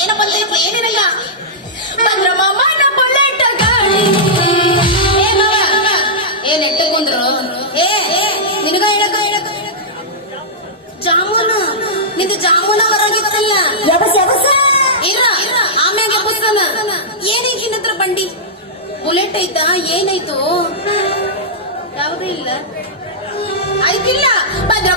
ಏನ ಬಂದೈತಿ ಏನಿರಲ್ಲ. ಬಂದ್ರ ಮಾಮ ನಾ ಬುಲೆಟ್ ಗಾಡಿ ಏ ಮಾವ ಏನ್ ಏ ನಿನಗ ಹೇಳಕ ಹೇಳಕ ಜಾಮೂನು. ನಿಂದು ಜಾಮೂನ ಹೊರಗಿತ್ತಲ್ಲ ಇರ ಆಮ್ಯಾಗ ಏನೈತಿ ಬಂಡಿ? ಬುಲೆಟ್ ಐತಾ? ಏನಾಯ್ತು? ಯಾವುದೂ ಇಲ್ಲ. ಆಯ್ತಿಲ್ಲ. ಬಂದ್ರ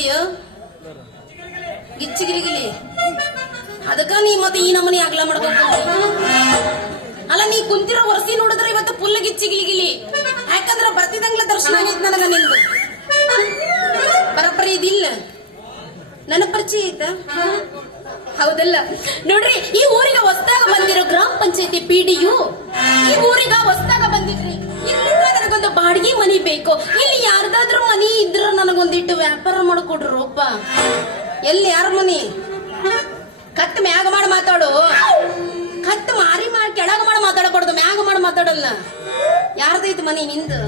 ಹೆಂಗಿದೆಯೋ ಗಿಚ್ಚಿಗಿಲಿಗಿಲಿ ಅದಕ್ಕ ನೀ ಮತ್ತೆ ಈ ನಮನಿ ಆಗಲ ಮಾಡ್ಬೇಕು ಅಲ್ಲ, ನೀ ಕುಂತಿರೋ ವರ್ಷಿ ನೋಡಿದ್ರೆ ಇವತ್ತು ಫುಲ್ ಗಿಚ್ಚಿಗಿಲಿಗಿಲಿ ಯಾಕಂದ್ರ ಬರ್ತಿದಂಗ್ಲ ದರ್ಶನ ಆಗೈತ್ ನನಗ ನಿಂದು. ಬರಬ್ಬರಿ ಇದಿಲ್ಲ. ನನ್ನ ಪರಿಚಯ ಐತ? ಹೌದಲ್ಲ. ನೋಡ್ರಿ, ಈ ಊರಿಗ ಹೊಸ್ದಾಗ ಬಂದಿರೋ ಗ್ರಾಮ ಪಂಚಾಯತಿ ಪಿ ಡಿ ಈ ಊರಿಗ ಹೊಸ್ದಾಗ ಬಂದಿದ್ರಿ. ಇಲ್ಲಿ ನನಗೊಂದು ಬಾಡಿಗೆ ಮನಿ ಬೇಕು. ಇಲ್ಲಿ ಯಾರ್ದಾದ್ರೂ ಮನಿ ಇದ್ರ ನನಗೊಂದಿಟ್ಟು ವ್ಯಾಪಾರ ಮಾಡ್ಕೊಡ್ರಪ್ಪ ಎಲ್ಲಿ ಯಾರ ಮನಿ ಕತ್ ಮ್ಯಾಗ ಮಾಡಿ ಮಾತಾಡು. ಕತ್ ಮಾರಿ ಮಾಡಿ ಕೆಳಗ ಮಾಡಿ ಮಾತಾಡಬಾರ್ದು, ಮ್ಯಾಗ ಮಾಡಿ ಮಾತಾಡಲ್ಲ. ಯಾರ್ದೈತಿ ಮನಿ ನಿಂದು?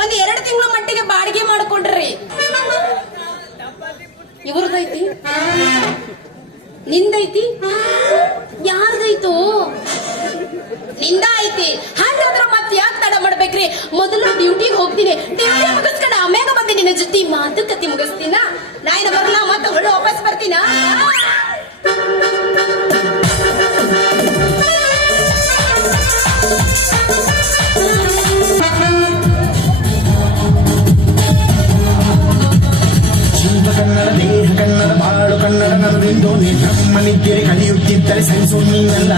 ಒಂದ್ ಎರಡು ತಿಂಗಳ ಮಟ್ಟಿಗೆ ಬಾಡಿಗೆ ಮಾಡ್ಕೊಂಡ್ರಿ. ಇವ್ರದೈತಿ ನಿಂದೈತಿ? ಯಾರ್ದೈತು? ನಿಂದ ಐತಿ. ಹಾಗಾದ್ರ ಮತ್ತೆ ಯಾಕೆ ತಡ ಮಾಡ್ಬೇಕ್ರಿ? ಮೊದಲು ಡ್ಯೂಟಿಗೆ ಹೋಗ್ತೀನಿ. ಡ್ಯೂಟಿ ಮುಗಿಸ್ಕೊಂಡು ಆಮ್ಯಾಗ ಬಂದೆ ನಿನ್ನ ಜೊತೆ. ಮಾತುಕತೆ ಮುಗಿಸ್ತೀನ? ನಾ ಬರ್ಲಾ ಬರಲ್ಲ ಮತ್ತೆ ಹೊಳ್ಳಿ ವಾಪಸ್ ಬರ್ತೀನ? ಕನ್ನಡ ಕನ್ನಡ, ಬಾಳು ಕನ್ನಡ ನರದಿಂದು ನೀ ಬ್ರಹ್ಮನಿದ್ದರೆ ಕಲಿಯುತ್ತಿದ್ದರೆ ಸೆನ್ಸು ನೀನಲ್ಲ.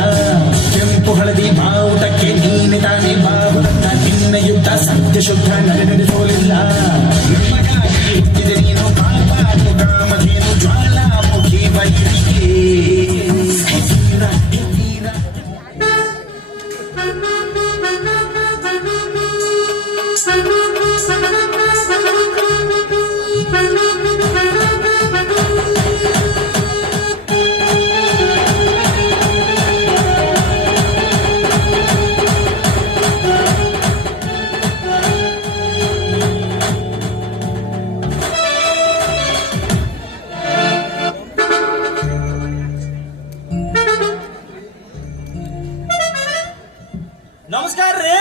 ನಮಸ್ಕಾರ ರೀ.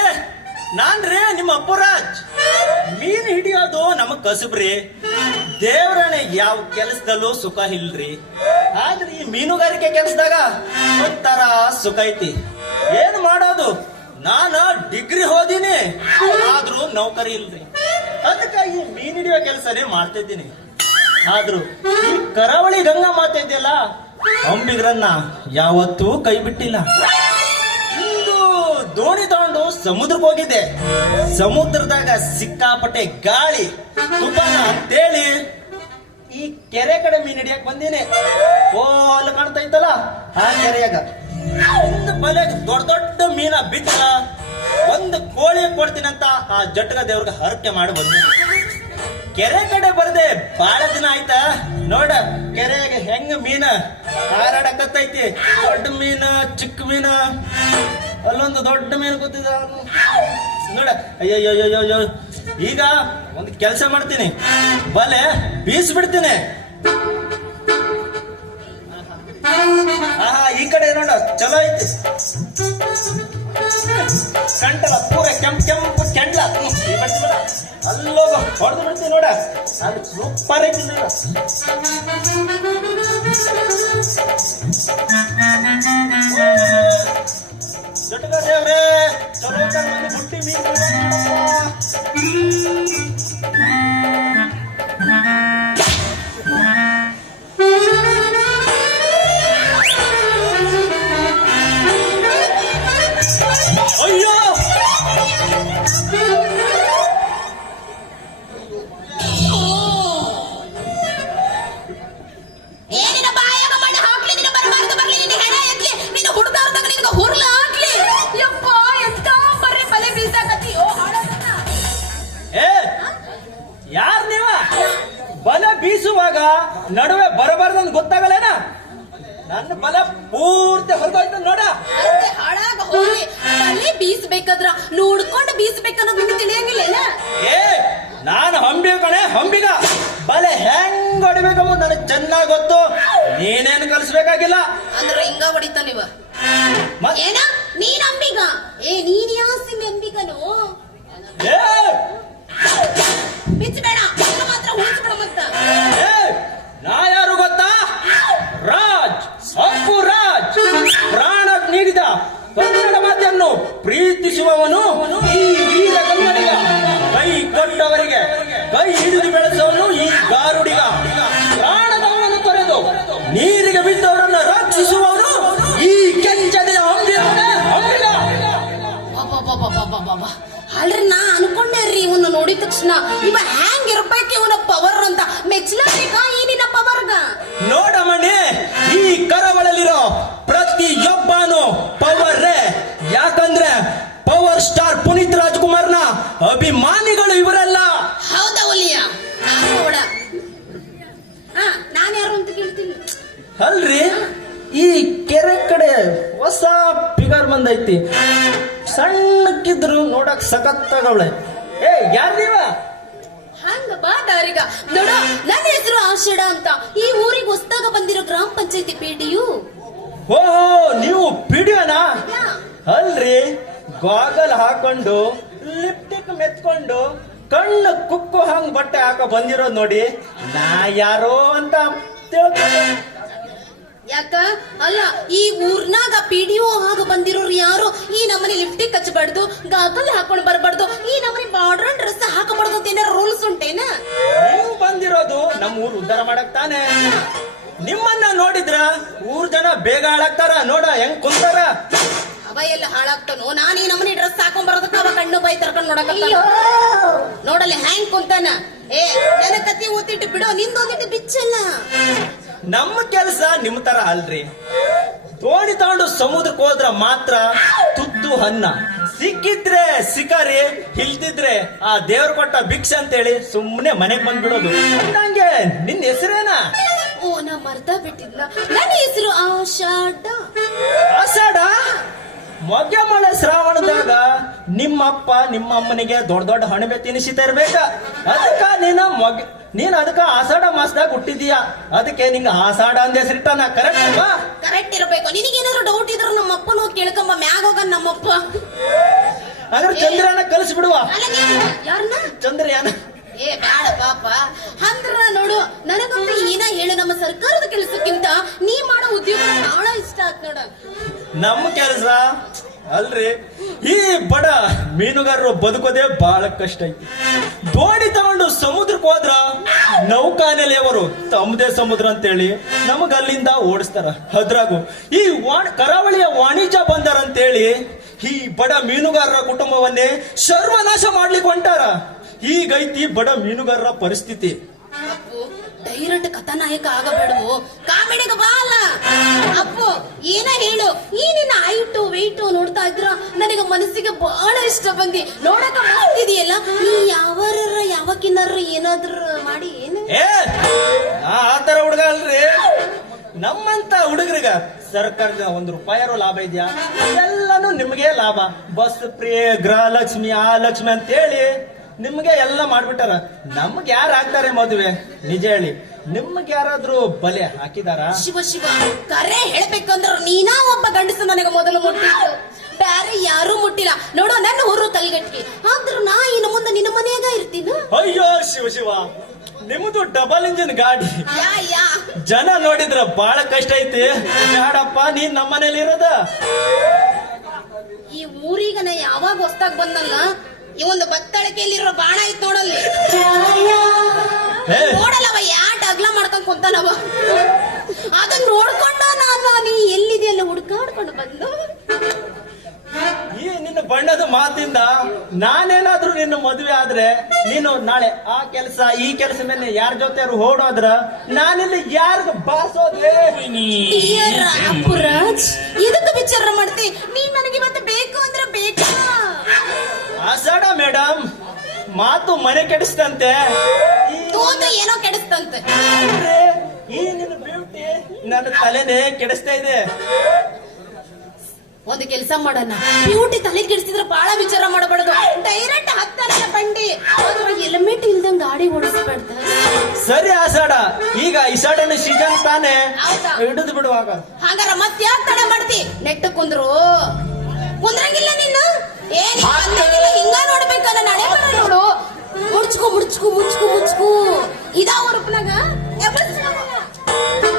ನಾನ್ ರೀ ನಿಮ್ಮ ಅಪ್ಪರಾಜ್ ಹಿಡಿಯೋದು ಕಸುಬ್ರಿ, ದೇವ್ರನೆ ಯಾವ ಕೆಲಸದಲ್ಲೂ ಸುಖ ಇಲ್ರಿ. ಆದ್ರೆ ಈ ಮೀನುಗಾರಿಕೆ ಕೆಲಸದಾಗ ಒಂಥರ ಸುಖ ಐತಿ. ಏನ್ ಮಾಡೋದು? ನಾನ ಡಿಗ್ರಿ ಹೋದಿನಿ, ಆದ್ರೂ ನೌಕರಿ ಇಲ್ರಿ. ಅದಕ್ಕೆ ಈ ಮೀನ್ ಹಿಡಿಯೋ ಕೆಲಸನೇ ಮಾಡ್ತಿದ್ದೀನಿ. ಆದ್ರೂ ಈ ಕರಾವಳಿ ಗಂಗಾ ಮಾತೆ ಅಂಬಿಗ್ರನ್ನ ಯಾವತ್ತೂ ಕೈ ಬಿಟ್ಟಿಲ್ಲ. ದೋಣಿ ತಗೊಂಡು ಸಮುದ್ರಕ್ಕೆ ಹೋಗಿದ್ದೆ. ಸಮುದ್ರದಾಗ ಸಿಕ್ಕಾಪಟ್ಟೆ ಗಾಳಿ, ತುಫಾನ ಅಂತೇಳಿ ಈ ಕೆರೆ ಕಡೆ ಮೀನ್ ಹಿಡಿಯಕ್ ಬಂದೀನಿ. ಓ, ಅಲ್ಲಿ ಕಾಣ್ತಾ ಇತ್ತಲ್ಲ ಆ ಕೆರೆಯಾಗ. ಒಂದು ಬಲೆಗೆ ದೊಡ್ಡ ದೊಡ್ಡ ಮೀನ ಬಿತ್ತ ಒಂದು ಕೋಳಿ ಕೊಡ್ತೀನಂತ ಆ ಜಟ್ಗ ದೇವ್ರಿಗೆ ಹರಕೆ ಮಾಡಿ ಬಂದೀನಿ. ಕೆರೆ ಕಡೆ ಬರದೆ ಬಹಳ ದಿನ ಆಯ್ತಾ. ನೋಡ ಕೆರೆಯಾಗ ಹೆಂಗ ಮೀನ ಹಾರಾಡಕತ್ತೈತಿ. ದೊಡ್ಡ ಮೀನ, ಚಿಕ್ಕ ಮೀನ. ಅಲ್ಲೊಂದು ದೊಡ್ಡ ಮೇಲೆ ಗೊತ್ತಿದ ನೋಡ ಅಯ್ಯಯ್ಯೋ ಈಗ ಒಂದು ಕೆಲಸ ಮಾಡ್ತೀನಿ. ಬಲೆ ಬೀಸ್ ಬಿಡ್ತೀನಿ ಆಹಾ, ಈ ಕಡೆ ನೋಡ, ಚಲೋ ಐತಿ. ಕಂಟಲ ಪೂರ ಕೆಂಪ್ ಕೆಂಪು ಕೆಂಡ್ಲ. ಅಲ್ಲೋಗ ಹೊಡೆದು ಬಿಡ್ತೀನಿ ನೋಡ. ಅಲ್ಲಿ ಸೂಪರ್ ಐತಿ జట్టుగా దేవుడే. చదువుతాను పుట్టి మీకు ಪೂರ್ತಿ ಹೊರಗೋಯ್ತು ನೋಡ. ಹಾಳಾಗ ಹೋಗಿ ಅಲ್ಲಿ ಬೀಸ್ಬೇಕಾದ್ರ ನೋಡ್ಕೊಂಡು ಬೀಸ್ಬೇಕನ್ನೋದು ನಿಮ್ಗೆ ತಿಳಿಯಂಗಿಲ್ಲ ಏ ನಾನು ಹಂಬಿ ಕಣೆ ಹಂಬಿಗ. ಬಲೆ ಹೆಂಗ್ ಹೊಡಿಬೇಕಮ್ಮ ನನಗೆ ಚೆನ್ನಾಗ್ ಗೊತ್ತು. ನೀನೇನ್ ಕಲಿಸ್ಬೇಕಾಗಿಲ್ಲ. ಅಂದ್ರೆ ಹಿಂಗ ಹೊಡಿತ ನೀವ? ಏನ? ನೀನ್ ಅಂಬಿಗ ಏ ನೀನ್ ಯಾಸಿಂಗ್ ಅಂಬಿಗನು ಬಿಚ್ಚಬೇಡ ಮಾತ್ರ ಉಳಿಸ್ಬೇಡ ಮತ್ತ. ನೋಡಿದ ತಕ್ಷಣ ಇವ ಹ್ಯಾಂಗ್ ಇರ್ಬೇಕು ಇವನ ಪವರ್ ಅಂತ ಮೆಚ್ಚಲೇಬೇಕಾ ಈ ನಿನ್ನ ಪವರ್ಗ ನೋಡಮಣಿ ಈ ಕರಾವಳಲ್ಲಿರೋ ಪ್ರತಿಯೊಬ್ಬನು ಪವರ್ ಯಾಕಂದ್ರೆ ಪವರ್ ಸ್ಟಾರ್ ಪುನೀತ್ ರಾಜ್ಕುಮಾರ್ನ ಅಭಿಮಾನಿಗಳು ಇವರೆಲ್ಲ. ಹೌದಾ ಒಲಿಯ? ನಾನು ನೋಡ ಹಾ ನಾನ್ ಯಾರು ಅಂತ ಕೇಳ್ತೀನಿ. ಅಲ್ರಿ ಈ ಕೆರೆ ಕಡೆ ಹೊಸ ಫಿಗರ್ ಬಂದೈತಿ. ಸಣ್ಣಕ್ಕಿದ್ರು ನೋಡಕ್ ಸಖತ್ತಾಗವಳೆ ಏ ಯಾರ್ದೀವ ಹಂಗ ಬಾ ದಾರಿಗ. ನೋಡ ನನ್ನ ಹೆಸರು ಆಶಡ ಅಂತ. ಈ ಊರಿಗೆ ಹೊಸದಾಗ ಬಂದಿರೋ ಗ್ರಾಮ ಪಂಚಾಯತಿ ಪೇಟೆಯು ಓ ನೀವು ಪಿಡಿಯೋನಾ? ಅಲ್ರಿ ಗಾಗಲ್ ಹಾಕೊಂಡು ಲಿಪ್ಟಿಕ್ ಮೆತ್ಕೊಂಡು ಕಣ್ಣು ಕುಕ್ಕು ಹಂಗ್ ಬಟ್ಟೆ ಹಾಕ ಬಂದಿರೋದ್ ನೋಡಿ. ನಾ ಯಾರೋ ಅಂತ ತಿಳ್ಕೊಂಡೆ. ಯಾಕ? ಅಲ್ಲ ಈ ಊರ್ನಾಗ ಪಿಡಿಒ ಹಾಗ ಬಂದಿರೋರು ಯಾರು? ಈ ನಮ್ಮನೆ ಲಿಫ್ಟಿಗೆ ಹಚ್ಚಬಾರ್ದು ಗಾಗಲ್ ಹಾಕೊಂಡು ಬರ್ಬಾರ್ದು. ಈ ನಮ್ಮನೆ ಬಾರ್ಡರ್ ಡ್ರೆಸ್ ಹಾಕಬಾರ್ದು ಅಂತ ಏನಾರ ರೂಲ್ಸ್ ಉಂಟೇನ? ನೀವು ಬಂದಿರೋದು ನಮ್ಮ ಊರು ಉದ್ಧಾರ ಮಾಡಕ್ ತಾನೆ. ನಿಮ್ಮನ್ನ ನೋಡಿದ್ರ ಊರ್ ಜನ ಬೇಗ ಹಾಳಾಗ್ತಾರ ನೋಡ ಹೆಂಗ್ ಕುಂತಾರ. ಅವ ಎಲ್ಲ ಹಾಳಾಗ್ತಾನೋ? ನಾನು ಈ ನಮ್ಮನೆ ಡ್ರೆಸ್ ಹಾಕೊಂಡ್ ಬರೋದಕ್ಕ ಅವ ಕಣ್ಣು ಬೈ ತರ್ಕೊಂಡ್ ನೋಡಕತ್ತಾನ. ನೋಡಲ್ಲಿ ಹ್ಯಾಂಗ್ ಕುಂತಾನ? ಏ ನನ್ನ ಕತ್ತಿ ಬಿಡು ಬಿಡೋ ನಿಂದೊಂದಿಟ್ಟು ಬಿಚ್ಚಲ್ಲ. ನಮ್ಮ ಕೆಲಸ ನಿಮ್ ತರ ಅಲ್ರಿ. ದೋಣಿ ತಗೊಂಡು ಸಮುದ್ರಕ್ಕೆ ಹೋದ್ರ ಮಾತ್ರ ತುದ್ದು ಅನ್ನ. ಸಿಕ್ಕಿದ್ರೆ ಸಿಕಾರಿ ಇಲ್ದಿದ್ರೆ ಆ ದೇವ್ರ ಕೊಟ್ಟ ಭಿಕ್ಷೆ ಅಂತೇಳಿ ಸುಮ್ಮನೆ ಮನೆಗ್ ಬಂದ್ಬಿಡೋದು. ನಂಗೆ ನಿನ್ನ ಹೆಸರೇನ? ಓ ನಾ ಮರ್ತ ಬಿಟ್ಟಿದ್ಲ ನನ್ನ ಹೆಸರು ಆಷಾಢ. ಆಷಾಢ? ಮೊಗ್ಗೆ ಮಳೆ ಶ್ರಾವಣದಾಗ ನಿಮ್ಮಪ್ಪ ನಿಮ್ಮಮ್ಮನಿಗೆ ದೊಡ್ಡ ದೊಡ್ಡ ಹಣಬೆ ತಿನ್ನಿಸಿತಾ ಇರ್ಬೇಕ. ಅದಕ್ಕ ನೀನ ಮೊಗ್ಗೆ ನೀನ್ ಅದಕ್ಕ ಆಷಾಢ ಮಾಸದಾಗ ಹುಟ್ಟಿದೀಯ. ಅದಕ್ಕೆ ನಿಂಗ ಆಷಾಢ ಅಂದ ಹೆಸರಿಟ್ಟಾನ ಕರೆಕ್ಟ್ ಅಲ್ವಾ? ಕರೆಕ್ಟ್ ಇರಬೇಕು. ನಿನಗೇನಾದ್ರು ಡೌಟ್ ಇದ್ರ ನಮ್ಮ ಅಪ್ಪನ ಹೋಗಿ ಕೇಳ್ಕೊಂಬ. ಮ್ಯಾಗ ಹೋಗ ನಮ್ಮಪ್ಪ. ಹಾಗಾದ್ರೆ ಚಂದ್ರನ ಕಲಿಸ್ಬಿಡುವ. ಅಲ್ಲ ನೀವು ಯಾರನ್ನ ಚಂದ್ರಯಾನ. ಏ ಬ್ಯಾಡ ಪಾಪ. ಅಂದ್ರ ನೋಡು ನನಗಂತೂ ಏನ ಹೇಳು ನಮ್ಮ ಸರ್ಕಾರದ ಕೆಲಸಕ್ಕಿಂತ ನೀ ಮಾಡೋ ಉದ್ಯೋಗ ಬಹಳ ಇಷ್ಟ ಆತ್ ನೋಡ. ನಮ್ಮ ಕೆಲಸ? ಅಲ್ರಿ. ಈ ಬಡ ಮೀನುಗಾರರು ಬದುಕೋದೇ ಬಹಳ ಕಷ್ಟ ಐತಿ. ದೋಣಿ ತಗೊಂಡು ಸಮುದ್ರಕ್ಕೆ ಹೋದ್ರ ನೌಕಾನೆಲೆಯವರು ತಮ್ಮದೇ ಸಮುದ್ರ ಅಂತೇಳಿ ನಮಗ ಅಲ್ಲಿಂದ ಓಡಿಸ್ತಾರ. ಅದ್ರಾಗು ಈ ವಾಣ್, ಕರಾವಳಿಯ ವಾಣಿಜ್ಯ ಬಂದಾರ ಅಂತೇಳಿ ಈ ಬಡ ಮೀನುಗಾರರ ಕುಟುಂಬವನ್ನೇ ಸರ್ವನಾಶ ಮಾಡ್ಲಿಕ್ಕೆ ಹೊಂಟಾರ. ಈಗೈತಿ ಬಡ ಮೀನುಗಾರರ ಪರಿಸ್ಥಿತಿ. ಡೈರೆಕ್ಟ್ ಕಥಾನಾಯಕ ಆಗಬೇಡವು? ಕಾಮಿಡಿಗೆ ಬಾ ಅಲ್ಲ ಅಪ್ಪು, ಏನ ಹೇಳು, ಈ ವೆಯ್ಟು ನೋಡ್ತಾ ಇದ್ರ ನನಗೆ ಮನಸ್ಸಿಗೆ ಬಹಳ ಇಷ್ಟ ಬಂದಿ. ನೋಡಕ ಮಾಡ್ತಿದೆಯಲ್ಲ ನೀ ಯಾವ ಯಾವಕ್ಕಿನಾರ ಏನಾದ್ರೂ ಮಾಡಿ ಏನು? ಆತರ ಹುಡುಗ ಅಲ್ರಿ. ನಮ್ಮಂತ ಹುಡುಗರಿಗ ಸರ್ಕಾರದ ಒಂದು ರೂಪಾಯಿ ಲಾಭ ಇದೆಯಾ? ಎಲ್ಲಾನು ನಿಮ್ಗೆ ಲಾಭ. ಬಸ್ ಫ್ರೀ ಗೃಹಲಕ್ಷ್ಮಿ ಆ ಲಕ್ಷ್ಮಿ ಅಂತ ಹೇಳಿ ನಿಮ್ಗೆ ಎಲ್ಲ ಮಾಡ್ಬಿಟ್ಟಾರ. ನಮ್ಗೆ ಯಾರು ಆಗ್ತಾರೆ ಮದುವೆ? ನಿಜ ಹೇಳಿ. ನಿಮ್ಗೆ ಯಾರಾದ್ರೂ ಬಲೆ ಹಾಕಿದಾರ? ಶಿವ ಶಿವ ಕರೆ ಹೇಳ್ಬೇಕಂದ್ರೆ ನೀನಾ ಒಬ್ಬ ಗಂಡಸು ನನಗೆ ಮೊದಲು ಮುಟ್ಟಿ ಬ್ಯಾರೆ ಯಾರು ಮುಟ್ಟಿಲ್ಲ. ನೋಡು ನನ್ನ ಊರು ತಲೆಗಟ್ಟಿ. ಆದ್ರೂ ನಾ ಇನ್ನು ಮುಂದೆ ನಿನ್ನ ಮನೆಯಾಗ ಇರ್ತೀನಿ? ಅಯ್ಯೋ ಶಿವ ಶಿವ ನಿಮ್ದು ಡಬಲ್ ಇಂಜಿನ್ ಗಾಡಿ. ಯಾ ಯಾ. ಜನ ನೋಡಿದ್ರ ಬಾಳ ಕಷ್ಟ ಐತಿ. ಬೇಡಪ್ಪ ನೀನ್ ನಮ್ಮನೇಲಿ ಇರೋದ? ಈ ಊರಿಗೆ ನಾ ಯಾವಾಗ ಹೊಸ್ದಾಗ್ ಬಂದಲ್ಲ ಈ ಒಂದು ಬತ್ತಳಿಕೆಯಲ್ಲಿರೋ ಬಾಣ ಐತ್ ನೋಡಲ್ಲಿ. ನೋಡಲ್ಲವ ಯಾ ಅಗ್ಲ ಮಾಡ್ಕೊಂಡ್ ಕುಂತಾನವ. ಅದನ್ನ ನೋಡ್ಕೊಂಡ ನಾನು ನೀ ಎಲ್ಲಿದೆಯಲ್ಲ ಹುಡ್ಕಾಡ್ಕೊಂಡು ಬಂದು? ಈ ನಿನ್ನ ಬಣ್ಣದ ಮಾತಿಂದ ನಾನೇನಾದ್ರೂ ನಿನ್ನ ಮದುವೆ ಆದ್ರೆ ನೀನು ನಾಳೆ ಆ ಕೆಲಸ ಈ ಕೆಲಸ ಮೇಲೆ ಯಾರ ಜೊತೆ ಓಡೋದ್ರ ನಾನಿಲ್ಲಿ ಯಾರಿಗ ಬಾಸೋದೇ ಅಪ್ಪುರಾಜ್ ಇದಕ್ಕೆ ವಿಚಾರ ಮಾಡ್ತಿ? ನೀ ನನಗೆ ಮತ್ತೆ ಬೇಕು ಅಂದ್ರೆ ಬೇಕಾ? ಆಸಾಡ ಮೇಡಮ್ ಮಾತು ಮನೆ ಕೆಡಿಸ್ತಂತೆ ತೂತು ಏನೋ ಕೆಡಿಸ್ತಂತೆ ಈ ನಿನ್ನ ಬ್ಯೂಟಿ ನನ್ನ ತಲೆನೇ ಕೆಡಿಸ್ತಾ ಇದೆ. ಒಂದು ಕೆಲಸ ಮಾಡೋಣ. ಬ್ಯೂಟಿ ತಲೆ ಕೆಡಿಸಿದ್ರೆ ಬಹಳ ವಿಚಾರ ಮಾಡಬಾರ್ದು. ಡೈರೆಕ್ಟ್ ಹತ್ತಾರ ಬಂಡಿ. ಹೆಲ್ಮೆಟ್ ಇಲ್ದಂಗ್ ಗಾಡಿ ಓಡಿಸ್ಬಾರ್ದ. ಸರಿ ಆಸಾಡ ಈಗ ಇಸಾಡನ ಸೀಸನ್ ತಾನೆ? ಹಿಡಿದು ಬಿಡುವಾಗ ಹಾಗಾರ ಮತ್ತೆ ಯಾಕೆ ತಡ ಮಾಡ್ತಿ? ನೆಟ್ಟ ಕುಂದ್ರು. ಕುಂದ್ರಂಗಿಲ್ಲ ನೀನು? ಏನ್ ಹಿಂಗ ನೋಡ್ಬೇಕಲ್ಲ ನಾಳೆ ಹಣೆ முடிச்சுக்கோ முடிச்சுக்கோ முடிச்சுக்கோ முடிச்சுக்கோ இதான் ஒரு பிள்ளைங்க எவ்வளவு